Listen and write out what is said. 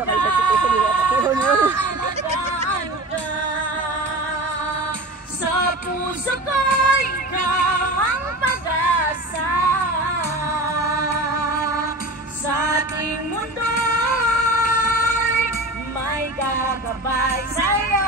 bakal kasi po sa nila patuhon yun. Sa puso ko ikaw ang pag-asa, sa ating mundo'y may gagabay sa'yo.